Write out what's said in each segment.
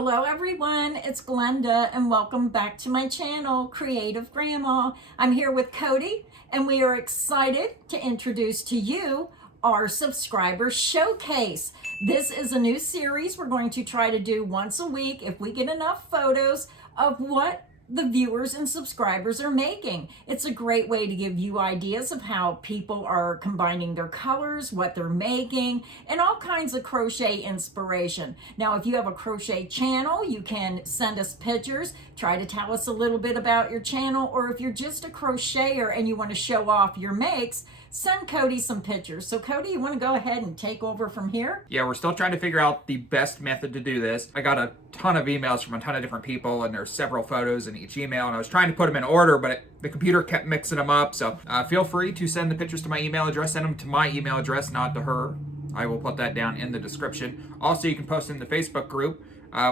Hello everyone, it's Glenda and welcome back to my channel, Creative Grandma. I'm here with Cody and we are excited to introduce to you our subscriber showcase. This is a new series we're going to try to do once a week if we get enough photos of what the viewers and subscribers are making. It's a great way to give you ideas of how people are combining their colors, what they're making, and all kinds of crochet inspiration. Now, if you have a crochet channel, you can send us pictures, try to tell us a little bit about your channel, or if you're just a crocheter and you want to show off your makes, send Cody some pictures. So Cody, you want to go ahead and take over from here? Yeah, we're still trying to figure out the best method to do this. I got a ton of emails from a ton of different people, and there's several photos in each email, and I was trying to put them in order, but the computer kept mixing them up. So feel free to send the pictures to my email address. Send them to my email address, not to her. I will put that down in the description. Also, you can post in the Facebook group.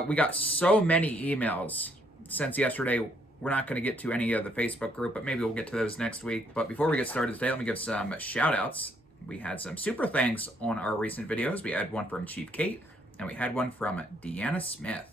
We got so many emails since yesterday. We're not going to get to any of the Facebook group, but maybe we'll get to those next week. But before we get started today, let me give some shout outs. We had some super thanks on our recent videos. We had one from Chief Kate, and we had one from Deanna Smith.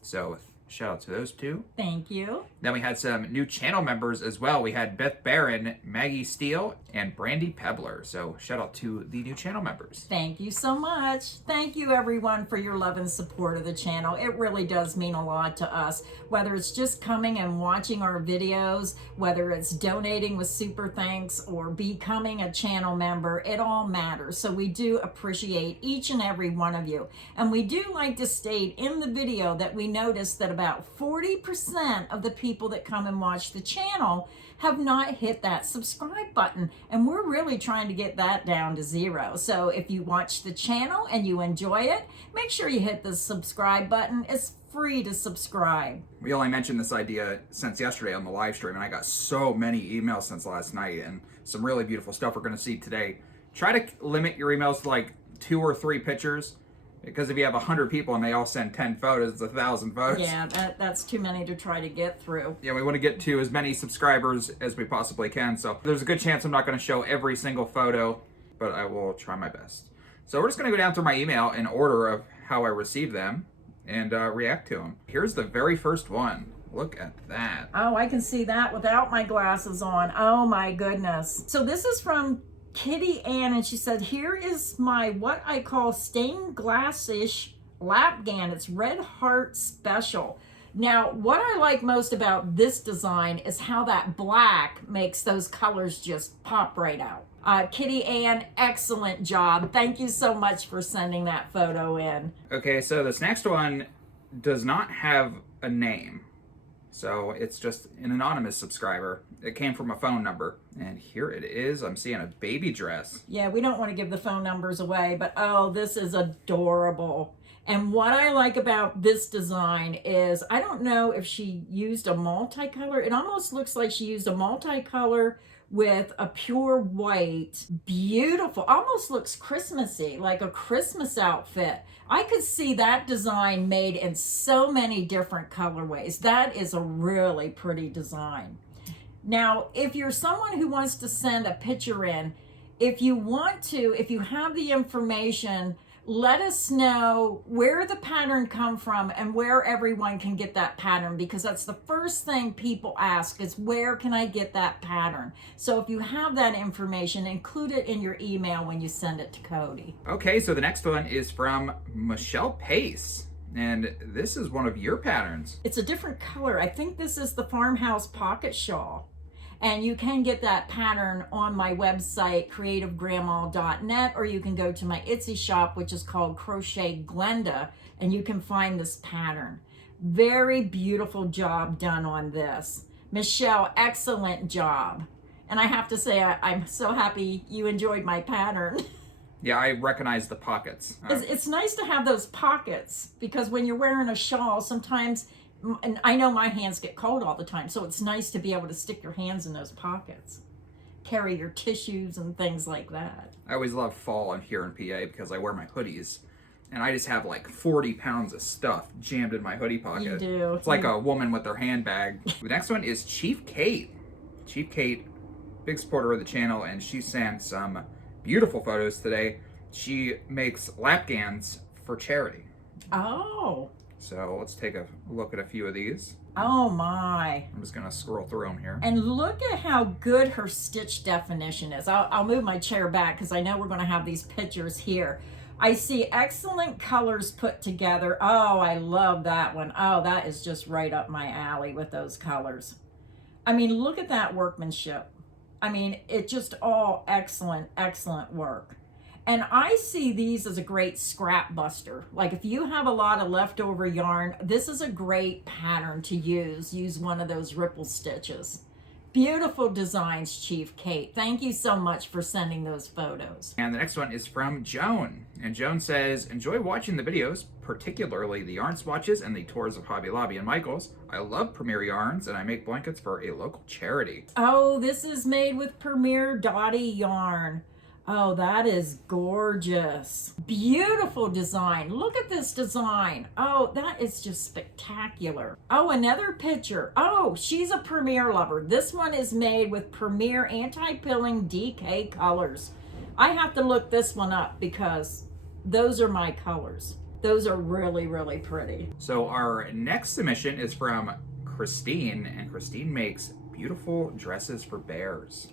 So shout out to those two. Thank you. Then we had some new channel members as well. We had Beth Barron, Maggie Steele, and Brandy Pebbler. So shout out to the new channel members. Thank you so much. Thank you everyone for your love and support of the channel. It really does mean a lot to us. Whether it's just coming and watching our videos, whether it's donating with super thanks or becoming a channel member, it all matters. So we do appreciate each and every one of you. And we do like to state in the video that we noticed that about 40% of the people that come and watch the channel have not hit that subscribe button, and we're really trying to get that down to 0. So if you watch the channel and you enjoy it, make sure you hit the subscribe button. It's free to subscribe. We only mentioned this idea since yesterday on the live stream, and I got so many emails since last night, and some really beautiful stuff we're going to see today. Try to limit your emails to like 2 or 3 pictures, because if you have 100 people and they all send 10 photos, it's 1,000 photos. Yeah, that's too many to try to get through. Yeah, we want to get to as many subscribers as we possibly can. So there's a good chance I'm not going to show every single photo, but I will try my best. So we're just going to go down through my email in order of how I received them and react to them. Here's the very first one. Look at that. Oh, I can see that without my glasses on. Oh my goodness. So this is from Kitty Ann, and she said, here is my what I call stained glass-ish lapgan. It's Red Heart Special. Now, what I like most about this design is how that black makes those colors just pop right out. Kitty Ann, excellent job. Thank you so much for sending that photo in. Okay, so this next one does not have a name. So it's just an anonymous subscriber. It came from a phone number. And here it is. I'm seeing a baby dress. Yeah, we don't want to give the phone numbers away, but oh, this is adorable. And what I like about this design is, I don't know if she used a multicolor. It almost looks like she used a multicolor with a pure white. Beautiful. Almost looks Christmassy, like a Christmas outfit. I could see that design made in so many different colorways. That is a really pretty design. Now, if you're someone who wants to send a picture in, if you have the information, let us know where the pattern come from and where everyone can get that pattern, because that's the first thing people ask is, where can I get that pattern? So if you have that information, include it in your email when you send it to Cody. Okay, so the next one is from Michelle Pace. And this is one of your patterns. It's a different color. I think this is the Farmhouse Pocket Shawl. And you can get that pattern on my website, creativegrandma.net, or you can go to my Etsy shop, which is called Crochet Glenda, and you can find this pattern. Very beautiful job done on this. Michelle, excellent job. And I have to say, I'm so happy you enjoyed my pattern. Yeah, I recognize the pockets. It's nice to have those pockets, because when you're wearing a shawl, sometimes, and I know my hands get cold all the time, so it's nice to be able to stick your hands in those pockets, carry your tissues and things like that. I always love fall here in PA because I wear my hoodies, and I just have like 40 pounds of stuff jammed in my hoodie pocket. You do. It's like a woman with their handbag. The next one is Chief Kate. Chief Kate, big supporter of the channel, and she sent some beautiful photos today. She makes lapgans for charity. Oh. So let's take a look at a few of these. Oh my. I'm just gonna scroll through them here. And look at how good her stitch definition is. I'll move my chair back because I know we're gonna have these pictures here. I see excellent colors put together. Oh, I love that one. Oh, that is just right up my alley with those colors. I mean, look at that workmanship. I mean, it just all excellent, excellent work. And I see these as a great scrap buster. Like if you have a lot of leftover yarn, this is a great pattern to use. Use one of those ripple stitches. Beautiful designs, Chief Kate. Thank you so much for sending those photos. And the next one is from Joan. And Joan says, enjoy watching the videos, particularly the yarn swatches and the tours of Hobby Lobby and Michael's. I love Premier Yarns and I make blankets for a local charity. Oh, this is made with Premier Dotty yarn. Oh, that is gorgeous. Beautiful design. Look at this design. Oh, that is just spectacular. Oh, another picture. Oh, she's a Premier lover. This one is made with Premier anti-pilling DK colors. I have to look this one up because those are my colors. Those are really, really pretty. So our next submission is from Christine, and Christine makes beautiful dresses for bears.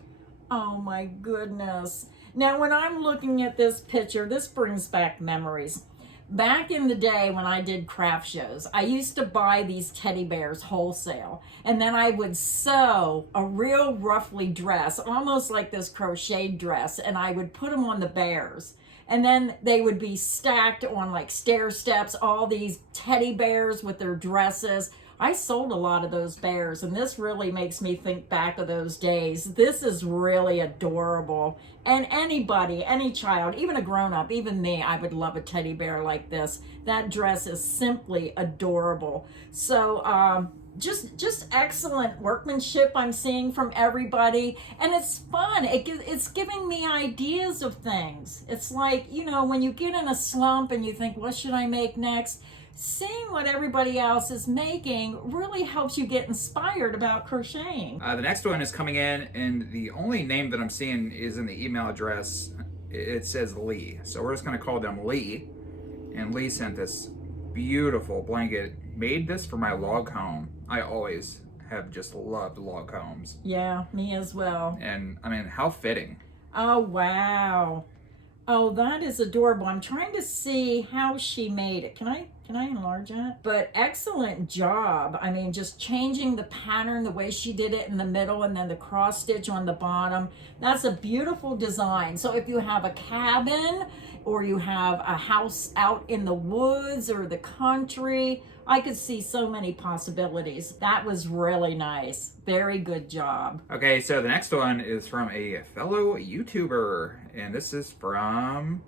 Oh my goodness. Now, when I'm looking at this picture, this brings back memories. Back in the day when I did craft shows, I used to buy these teddy bears wholesale, and then I would sew a real roughly dress, almost like this crocheted dress, and I would put them on the bears. And then they would be stacked on like stair steps, all these teddy bears with their dresses. I sold a lot of those bears, and this really makes me think back of those days. This is really adorable. And anybody, any child, even a grown-up, even me, I would love a teddy bear like this. That dress is simply adorable. So just excellent workmanship I'm seeing from everybody, and it's fun. It's giving me ideas of things. It's like, you know, when you get in a slump and you think, what should I make next? Seeing what everybody else is making really helps you get inspired about crocheting. The next one is coming in, and the only name that I'm seeing is in the email address. It says Lee. So we're just going to call them Lee. And Lee sent this beautiful blanket. Made this for my log home. I always have just loved log homes. Yeah, me as well. And I mean, how fitting. Oh, wow. Oh, that is adorable. I'm trying to see how she made it. Can I enlarge that? But excellent job. I mean, just changing the pattern, the way she did it in the middle and then the cross stitch on the bottom. That's a beautiful design. So if you have a cabin or you have a house out in the woods or the country, I could see so many possibilities. That was really nice. Very good job. Okay, so the next one is from a fellow YouTuber, and this is from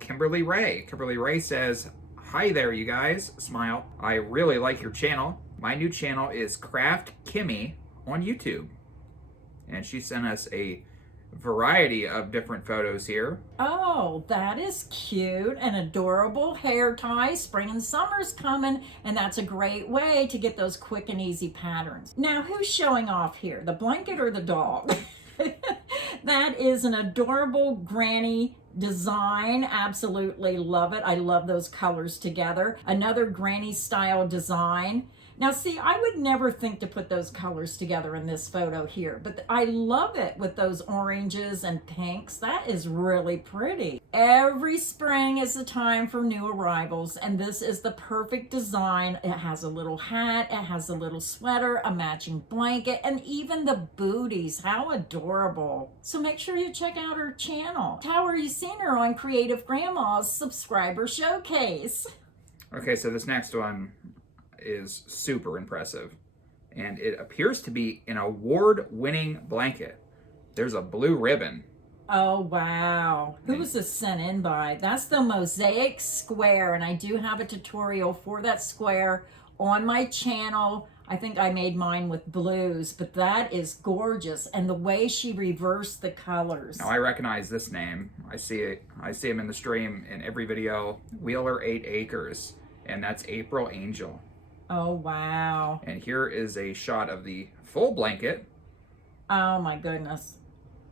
Kimberly Ray. Kimberly Ray says, hi there, you guys. Smile. I really like your channel. My new channel is Craft Kimmy on YouTube. And she sent us a variety of different photos here. Oh, that is cute. An adorable hair tie. Spring and summer's coming, and that's a great way to get those quick and easy patterns. Now, who's showing off here? The blanket or the dog? That is an adorable granny design. Absolutely love it. I love those colors together. Another granny style design. Now see, I would never think to put those colors together in this photo here, but I love it with those oranges and pinks. That is really pretty. Every spring is the time for new arrivals, and this is the perfect design. It has a little hat, it has a little sweater, a matching blanket, and even the booties. How adorable. So make sure you check out her channel. How are you seeing her on Creative Grandma's Subscriber Showcase? Okay, so this next one is super impressive, and it appears to be an award-winning blanket. There's a blue ribbon. Oh wow, who was this sent in by? That's the mosaic square, and I do have a tutorial for that square on my channel. I think I made mine with blues, but that is gorgeous, and the way she reversed the colors. Now I recognize this name. I see him in the stream in every video. Wheeler 8 Acres, and that's April Angel. Oh, wow. And here is a shot of the full blanket. Oh, my goodness.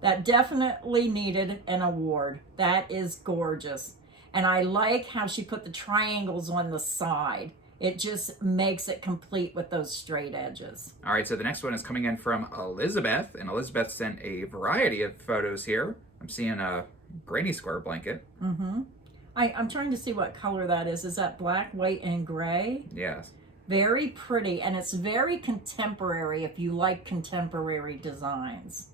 That definitely needed an award. That is gorgeous. And I like how she put the triangles on the side. It just makes it complete with those straight edges. All right, so the next one is coming in from Elizabeth, and Elizabeth sent a variety of photos here. I'm seeing a granny square blanket. Mm-hmm. I'm trying to see what color that is. Is that black, white, and gray? Yes. Very pretty, and it's very contemporary if you like contemporary designs.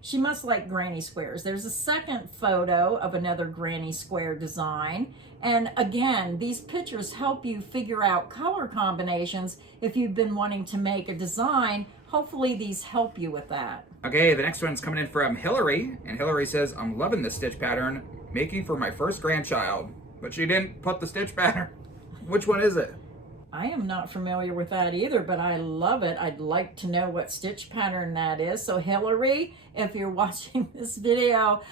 She must like granny squares. There's a second photo of another granny square design. And again, these pictures help you figure out color combinations if you've been wanting to make a design. Hopefully these help you with that. Okay, the next one's coming in from Hillary, and Hillary says, I'm loving this stitch pattern, making for my first grandchild. But she didn't put the stitch pattern. Which one is it? I am not familiar with that either, but I love it. I'd like to know what stitch pattern that is. So Hillary, if you're watching this video,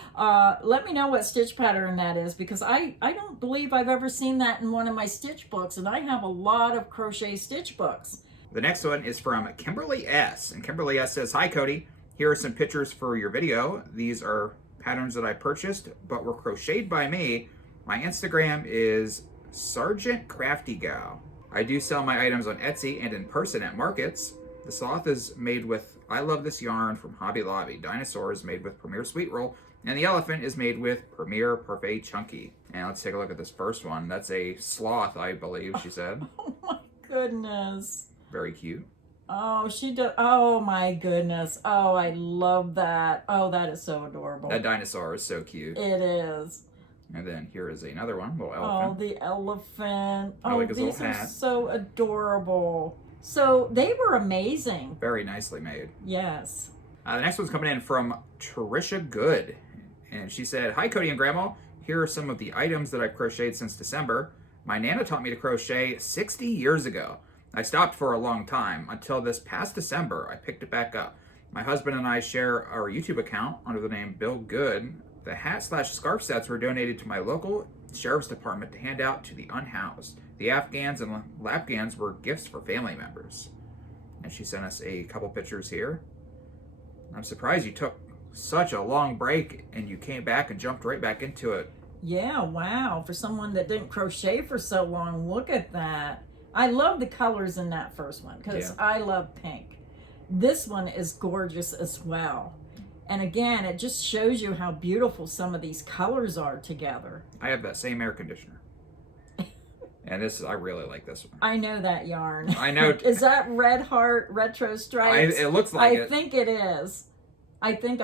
let me know what stitch pattern that is, because I don't believe I've ever seen that in one of my stitch books, and I have a lot of crochet stitch books. The next one is from Kimberly S. And Kimberly S says, Hi Cody, here are some pictures for your video. These are patterns that I purchased, but were crocheted by me. My Instagram is Sergeant Crafty Gal. I do sell my items on Etsy and in person at markets. The sloth is made with I Love This Yarn from Hobby Lobby. Dinosaur is made with Premier Sweet Roll. And the elephant is made with Premier Parfait Chunky. And let's take a look at this first one. That's a sloth, I believe, she said. Oh my goodness. Very cute. Oh, she does. Oh my goodness. Oh, I love that. Oh, that is so adorable. That dinosaur is so cute. It is. And then here is another one, little Oh, elephant. the elephant. I Oh, like his little these are hat. so adorable. So they were amazing. Very nicely made. Yes. The next one's coming in from Trisha Good. And she said, Hi Cody and Grandma. Here are some of the items that I've crocheted since December. My Nana taught me to crochet 60 years ago. I stopped for a long time until this past December. I picked it back up. My husband and I share our YouTube account under the name Bill Good. The hat/scarf sets were donated to my local sheriff's department to hand out to the unhoused. The Afghans and Lapgans were gifts for family members. And she sent us a couple pictures here. I'm surprised you took such a long break and you came back and jumped right back into it. Yeah, wow. For someone that didn't crochet for so long, look at that. I love the colors in that first one because I love pink. This one is gorgeous as well. And again, it just shows you how beautiful some of these colors are together. I have that same air conditioner. And I really like this one. I know that yarn. I know. Is that Red Heart Retro Stripes? It looks like it. I think it is. I think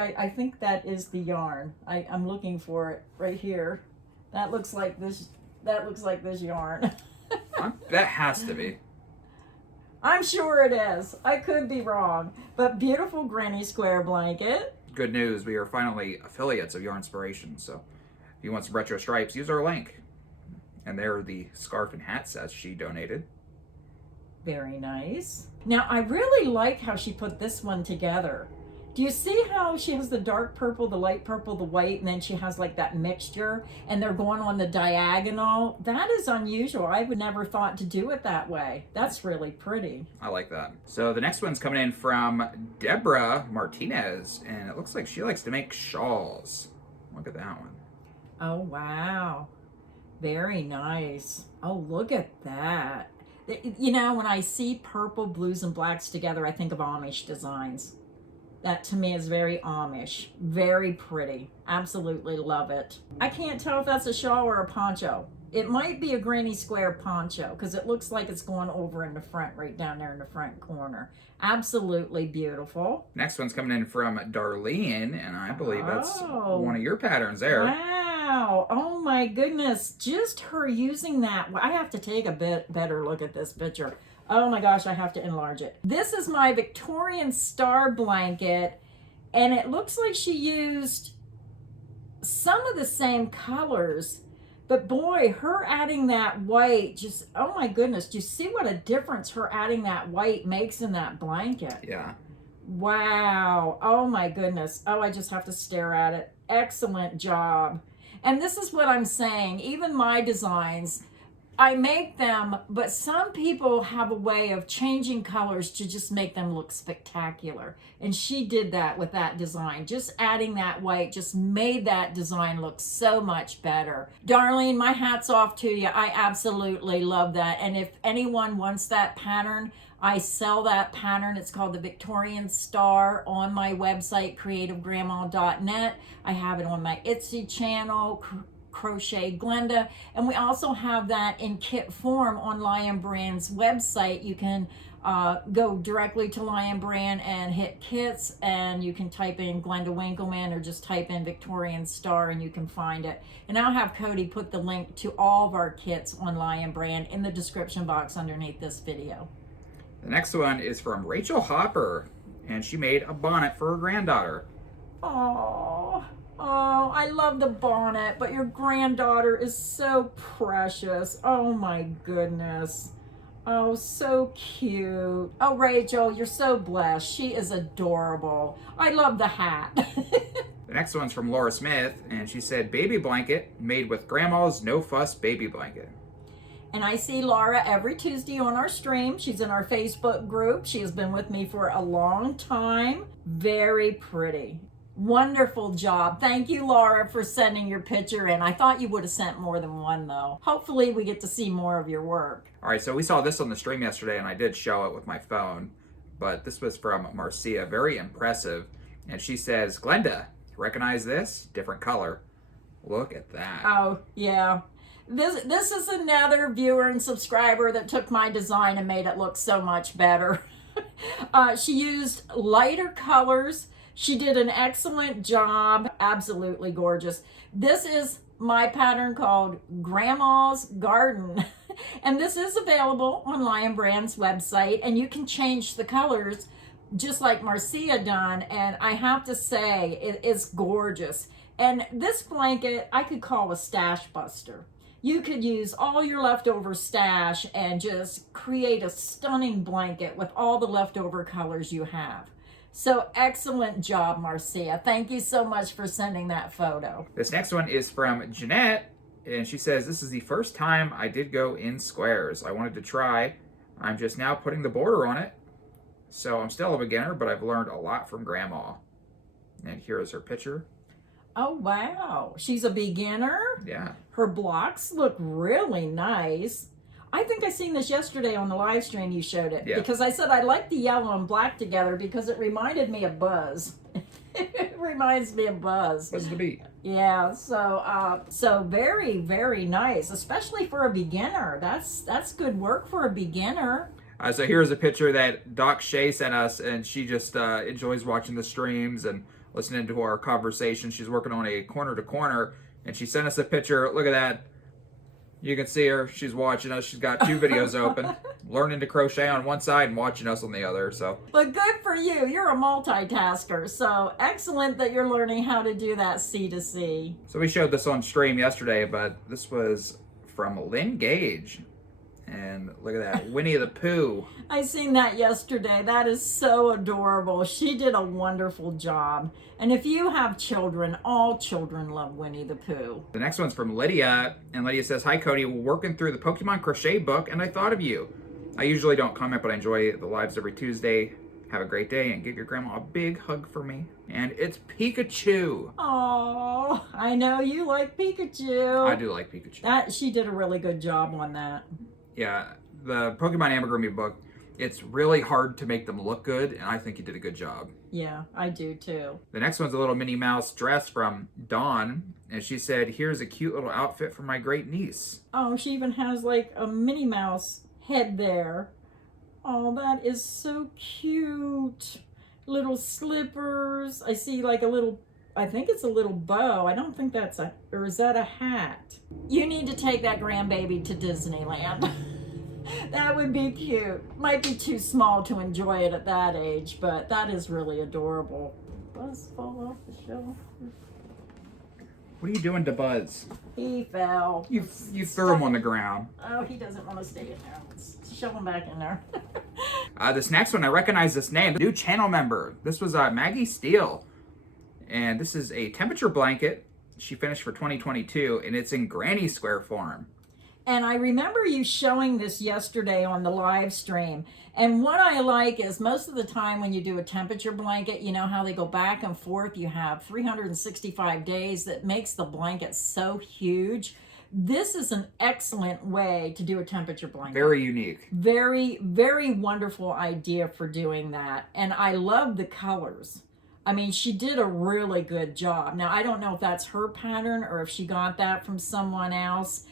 that is the yarn. I'm looking for it right here. That looks like this. That looks like this yarn. That has to be. I'm sure it is. I could be wrong. But beautiful granny square blanket. Good news, we are finally affiliates of Yarnspiration. So if you want some retro stripes, use our link. And there are the scarf and hat sets she donated. Very nice. Now, I really like how she put this one together. Do you see how she has the dark purple, the light purple, the white, and then she has like that mixture, and they're going on the diagonal? That is unusual. I would never thought to do it that way. That's really pretty. I like that. So the next one's coming in from Deborah Martinez, and it looks like she likes to make shawls. Look at that one. Oh, wow. Very nice. Oh, look at that. You know, when I see purple, blues, and blacks together, I think of Amish designs. That to me is very Amish. Very pretty. Absolutely love it. I can't tell if that's a shawl or a poncho. It might be a granny square poncho because it looks like it's going over in the front, right down there in the front corner. Absolutely beautiful. Next one's coming in from Darlene, and I believe that's one of your patterns there. Wow. Oh my goodness. Just her using that. I have to take a bit better look at this picture. Oh my gosh, I have to enlarge it. This is my Victorian star blanket, and it looks like she used some of the same colors, but boy, her adding that white, just, oh my goodness, do you see what a difference her adding that white makes in that blanket? Yeah. Wow. Oh my goodness. Oh, I just have to stare at it. Excellent job. And this is what I'm saying. Even my designs, I make them, but some people have a way of changing colors to just make them look spectacular. And she did that with that design. Just adding that white just made that design look so much better. Darlene, my hat's off to you. I absolutely love that. And if anyone wants that pattern, I sell that pattern. It's called the Victorian Star on my website, creativegrandma.net. I have it on my Etsy channel, Crochet Glenda, and we also have that in kit form on Lion Brand's website. You can go directly to Lion Brand and hit kits, and you can type in Glenda Winkleman or just type in Victorian Star and you can find it. And I'll have Cody put the link to all of our kits on Lion Brand in the description box underneath this video. The next one is from Rachel Hopper, and she made a bonnet for her granddaughter. Oh, I love the bonnet, but your granddaughter is so precious. Oh my goodness. Oh, so cute. Oh, Rachel, you're so blessed. She is adorable. I love the hat. The next one's from Laura Smith, and she said, baby blanket made with Grandma's No Fuss baby blanket. And I see Laura every Tuesday on our stream. She's in our Facebook group. She has been with me for a long time. Very pretty. Wonderful job. Thank you, Laura, for sending your picture in. I thought you would have sent more than one, though. Hopefully, we get to see more of your work. All right, so we saw this on the stream yesterday, and I did show it with my phone, but this was from Marcia. Very impressive. And she says, Glenda, recognize this? Different color. Look at that. Oh, yeah. This is another viewer and subscriber that took my design and made it look so much better. She used lighter colors. She did an excellent job. Absolutely gorgeous. This is my pattern called Grandma's Garden. And this is available on Lion Brand's website. And you can change the colors just like Marcia done. And I have to say, it's gorgeous. And this blanket, I could call a stash buster. You could use all your leftover stash and just create a stunning blanket with all the leftover colors you have. So excellent job, Marcia. Thank you so much for sending that photo. This next one is from Jeanette, and she says, this is the first time I did go in squares. I wanted to try. I'm just now putting the border on it. So I'm still a beginner, but I've learned a lot from Grandma. And here is her picture. Oh, wow. She's a beginner? Yeah. Her blocks look really nice. I think I seen this yesterday on the live stream you showed it. Yeah. Because I said I like the yellow and black together because it reminded me of Buzz. It reminds me of Buzz. What's the beat? Yeah, so very, very nice, especially for a beginner. That's good work for a beginner. So here's a picture that Doc Shea sent us, and she just enjoys watching the streams and listening to our conversation. She's working on a corner to corner, and she sent us a picture. Look at that. You can see her. She's watching us. She's got two videos open, learning to crochet on one side and watching us on the other. So, but good for you. You're a multitasker. So excellent that you're learning how to do that C to C. So we showed this on stream yesterday, but this was from Lynn Gage. And look at that, Winnie the Pooh. I seen that yesterday. That is so adorable. She did a wonderful job. And if you have children, all children love Winnie the Pooh. The next one's from Lydia, and Lydia says, hi Cody, we're working through the Pokemon crochet book, and I thought of you. I usually don't comment, but I enjoy the lives every Tuesday. Have a great day, and give your grandma a big hug for me. And it's Pikachu. Oh, I know you like Pikachu. I do like Pikachu. She did a really good job on that. Yeah, the Pokemon Amigurumi book, it's really hard to make them look good, and I think you did a good job. Yeah, I do too. The next one's a little Minnie Mouse dress from Dawn, and she said, here's a cute little outfit for my great niece. Oh, she even has like a Minnie Mouse head there. Oh, that is so cute. Little slippers. I see like a little, I think it's a little bow. I don't think that's or is that a hat? You need to take that grandbaby to Disneyland. That would be cute. Might be too small to enjoy it at that age, but that is really adorable. Buzz fall off the shelf. What are you doing to Buzz? He fell. You threw him on the ground. Oh, he doesn't want to stay in there. Let's shove him back in there. This next one, I recognize this name. New channel member. This was Maggie Steele. And this is a temperature blanket she finished for 2022, and it's in granny square form. And I remember you showing this yesterday on the live stream. And what I like is most of the time when you do a temperature blanket, you know how they go back and forth. You have 365 days that makes the blanket so huge. This is an excellent way to do a temperature blanket. Very unique. Very, very wonderful idea for doing that. And I love the colors. I mean, she did a really good job. Now, I don't know if that's her pattern or if she got that from someone else.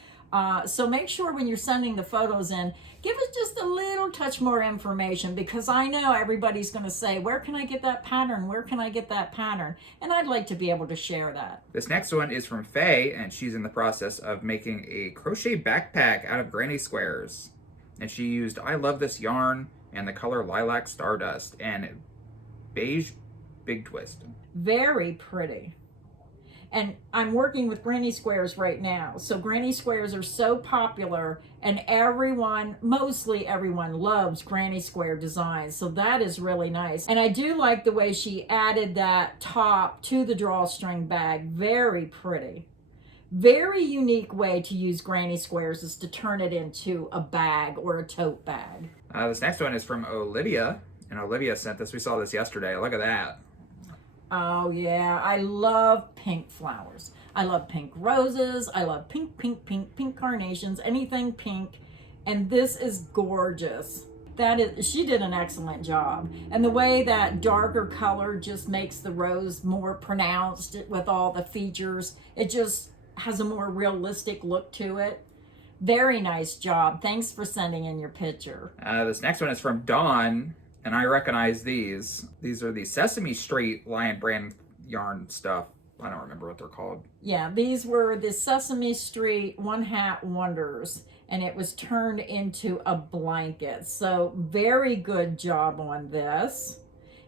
So make sure when you're sending the photos in, give us just a little touch more information, because I know everybody's going to say, where can I get that pattern? Where can I get that pattern? And I'd like to be able to share that. This next one is from Faye, and she's in the process of making a crochet backpack out of granny squares. And she used I Love This yarn and the color Lilac Stardust and beige Big Twist. Very pretty. And I'm working with granny squares right now. So granny squares are so popular, and everyone, mostly everyone, loves granny square designs. So that is really nice. And I do like the way she added that top to the drawstring bag. Very pretty. Very unique way to use granny squares is to turn it into a bag or a tote bag. This next one is from Olivia, and Olivia sent this. We saw this yesterday. Look at that. Oh yeah, I love pink flowers. I love pink roses. I love pink, pink, pink, pink carnations, anything pink. And this is gorgeous. She did an excellent job. And the way that darker color just makes the rose more pronounced with all the features, it just has a more realistic look to it. Very nice job. Thanks for sending in your picture. This next one is from Dawn. And I recognize these. These are the Sesame Street Lion Brand yarn stuff. I don't remember what they're called. Yeah, these were the Sesame Street One Hat Wonders, and it was turned into a blanket. So very good job on this.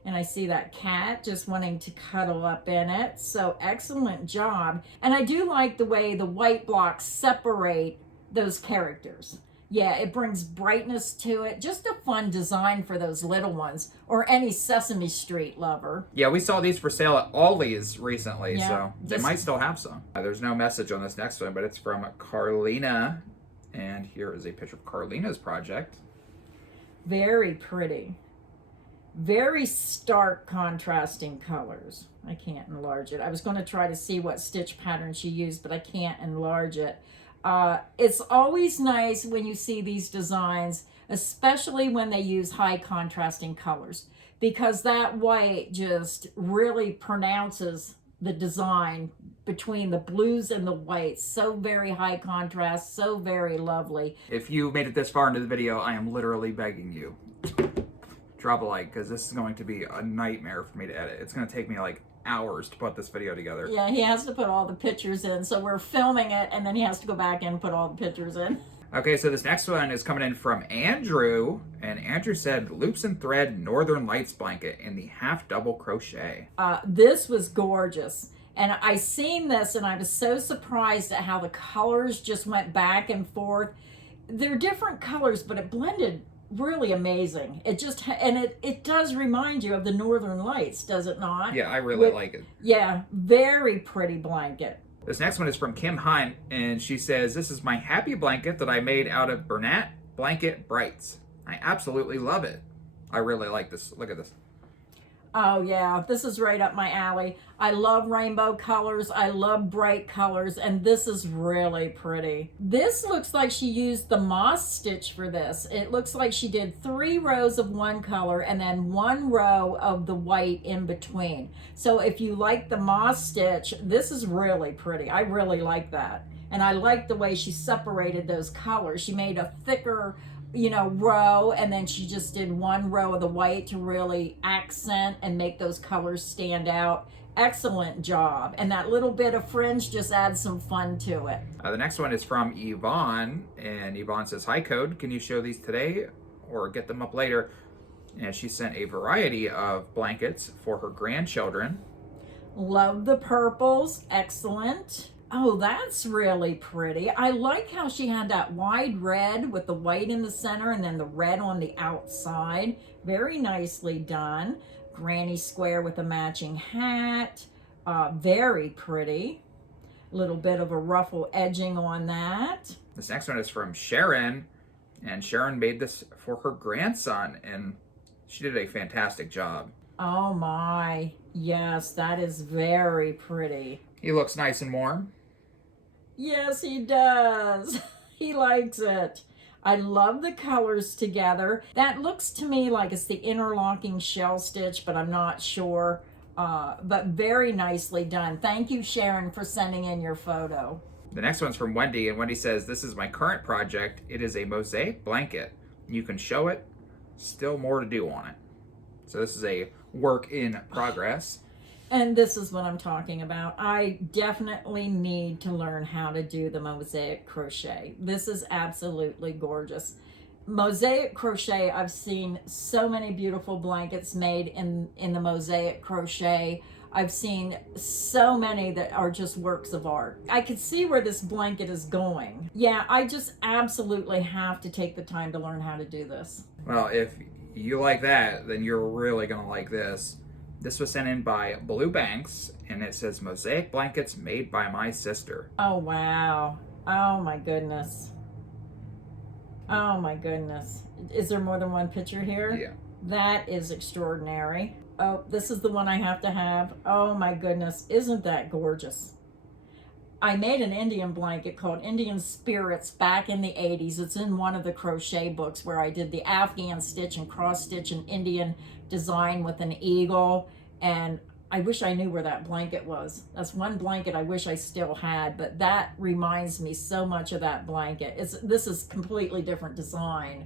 And I see that cat just wanting to cuddle up in it. So excellent job. And I do like the way the white blocks separate those characters. Yeah, it brings brightness to it. Just a fun design for those little ones or any Sesame Street lover. Yeah, we saw these for sale at Ollie's recently, Yeah, so they might still have some. There's no message on this next one, but it's from Carlina. And here is a picture of Carlina's project. Very pretty. Very stark contrasting colors. I can't enlarge it. I was going to try to see what stitch pattern she used, but I can't enlarge it. It's always nice when you see these designs, especially when they use high contrasting colors, because that white just really pronounces the design between the blues and the whites. So very high contrast, so very lovely. If you made it this far into the video, I am literally begging you, drop a like, because this is going to be a nightmare for me to edit. It's going to take me like hours to put this video together. Yeah, he has to put all the pictures in, so we're filming it and then he has to go back and put all the pictures in. Okay, so this next one is coming in from Andrew, and Andrew said loops and thread Northern Lights blanket in the half double crochet. This was gorgeous, and I seen this and I was so surprised at how the colors just went back and forth. They're different colors, but it blended really amazing. It just, and it does remind you of the Northern Lights, does it not? Yeah, I really like it. Yeah, very pretty blanket. This next one is from Kim Hunt, and she says, this is my happy blanket that I made out of Bernat Blanket Brights. I absolutely love it. I really like this. Look at this. Oh yeah, this is right up my alley. I love rainbow colors. I love bright colors, and this is really pretty. This looks like she used the moss stitch for this. It looks like she did 3 rows of one color and then 1 row of the white in between. So if you like the moss stitch, this is really pretty. I really like that. And I like the way she separated those colors. She made a thicker, row, and then she just did 1 row of the white to really accent and make those colors stand out. Excellent job. And that little bit of fringe just adds some fun to it. The next one is from Yvonne, and Yvonne says, hi Code, can you show these today or get them up later? And she sent a variety of blankets for her grandchildren. Love the purples. Excellent. Oh, that's really pretty. I like how she had that wide red with the white in the center and then the red on the outside. Very nicely done. Granny square with a matching hat. Very pretty. Little bit of a ruffle edging on that. This next one is from Sharon, and Sharon made this for her grandson, and she did a fantastic job. Oh my, yes, that is very pretty. He looks nice and warm. Yes, he does. He likes it. I love the colors together. That looks to me like it's the interlocking shell stitch, but I'm not sure. But very nicely done. Thank you, Sharon, for sending in your photo. The next one's from Wendy, and Wendy says, this is my current project. It is a mosaic blanket. You can show it. Still more to do on it. So this is a work in progress. And this is what I'm talking about. I definitely need to learn how to do the mosaic crochet. This is absolutely gorgeous. Mosaic crochet, I've seen so many beautiful blankets made in the mosaic crochet. I've seen so many that are just works of art. I can see where this blanket is going. Yeah, I just absolutely have to take the time to learn how to do this. Well, if you like that, then you're really going to like this. This was sent in by Blue Banks, and it says, mosaic blankets made by my sister. Oh, wow. Oh, my goodness. Oh, my goodness. Is there more than one picture here? Yeah. That is extraordinary. Oh, this is the one I have to have. Oh, my goodness. Isn't that gorgeous? I made an Indian blanket called Indian Spirits back in the 80s. It's in one of the crochet books where I did the Afghan stitch and cross stitch and Indian design with an eagle. And I wish I knew where that blanket was. That's one blanket I wish I still had, but that reminds me so much of that blanket. This is completely different design.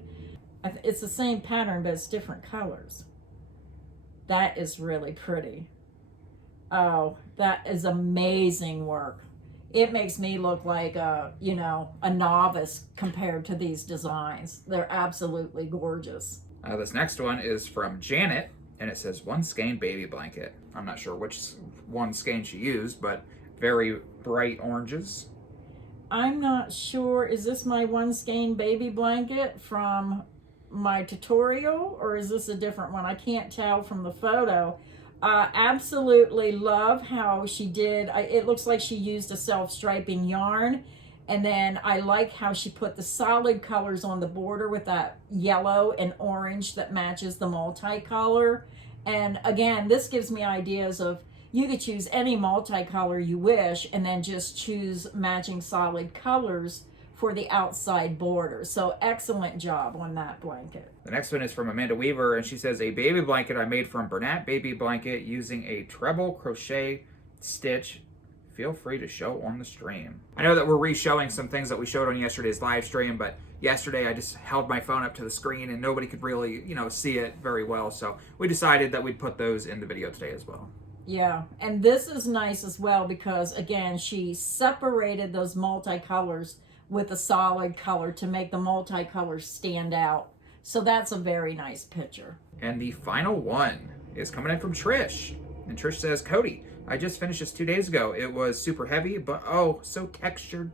It's the same pattern, but it's different colors. That is really pretty. Oh, that is amazing work. It makes me look like a novice compared to these designs. They're absolutely gorgeous. This next one is from Janet, and it says one skein baby blanket. I'm not sure which one skein she used, but very bright oranges. I'm not sure. Is this my one skein baby blanket from my tutorial, or is this a different one? I can't tell from the photo. Absolutely love how she did. It looks like she used a self-striping yarn, and then I like how she put the solid colors on the border with that yellow and orange that matches the multicolor. And again, this gives me ideas of you could choose any multicolor you wish and then just choose matching solid colors for the outside border. So excellent job on that blanket. The next one is from Amanda Weaver, and she says, a baby blanket I made from Bernat Baby Blanket using a treble crochet stitch. Feel free to show on the stream. I know that we're re-showing some things that we showed on yesterday's live stream, but yesterday I just held my phone up to the screen and nobody could really, see it very well. So we decided that we'd put those in the video today as well. Yeah, and this is nice as well because, again, she separated those multicolors with a solid color to make the multicolors stand out. So that's a very nice picture. And the final one is coming in from Trish. And Trish says, Cody, I just finished this 2 days ago. It was super heavy, but oh, so textured.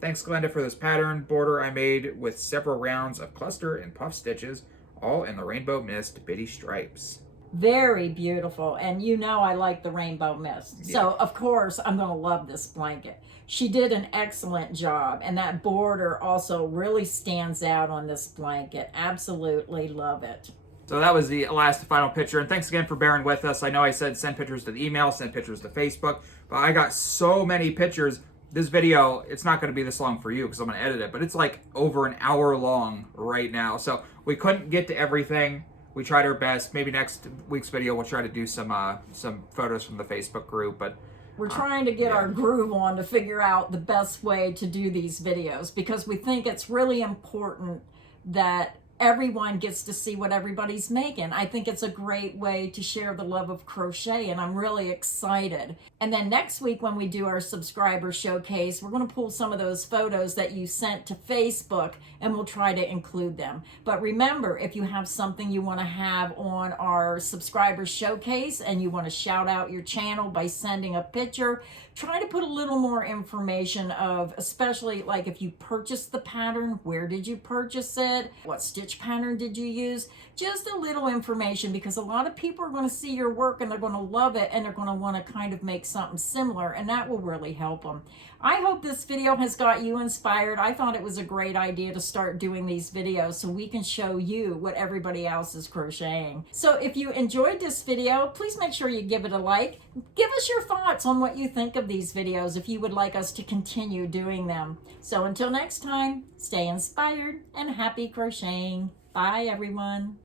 Thanks, Glenda, for this pattern border I made with several rounds of cluster and puff stitches, all in the Rainbow Mist bitty stripes. Very beautiful. And I like the Rainbow Mist. Yeah. So, of course, I'm going to love this blanket. She did an excellent job. And that border also really stands out on this blanket. Absolutely love it. So that was the last final picture. And thanks again for bearing with us. I know I said send pictures to the email, send pictures to Facebook, but I got so many pictures. This video, it's not going to be this long for you because I'm going to edit it, but it's like over an hour long right now. So we couldn't get to everything. We tried our best. Maybe next week's video we'll try to do some photos from the Facebook group, but we're trying to get our groove on to figure out the best way to do these videos because we think it's really important that everyone gets to see what everybody's making. I think it's a great way to share the love of crochet, and I'm really excited. And then next week when we do our subscriber showcase, we're going to pull some of those photos that you sent to Facebook and we'll try to include them. But remember, if you have something you want to have on our subscriber showcase and you want to shout out your channel by sending a picture, try to put a little more information of, especially like if you purchased the pattern, where did you purchase it, what stitch pattern did you use, just a little information, because a lot of people are going to see your work and they're going to love it and they're going to want to kind of make something similar, and that will really help them. I hope this video has got you inspired. I thought it was a great idea to start doing these videos so we can show you what everybody else is crocheting. So if you enjoyed this video, please make sure you give it a like. Give us your thoughts on what you think of these videos if you would like us to continue doing them. So until next time, stay inspired and happy crocheting. Bye, everyone.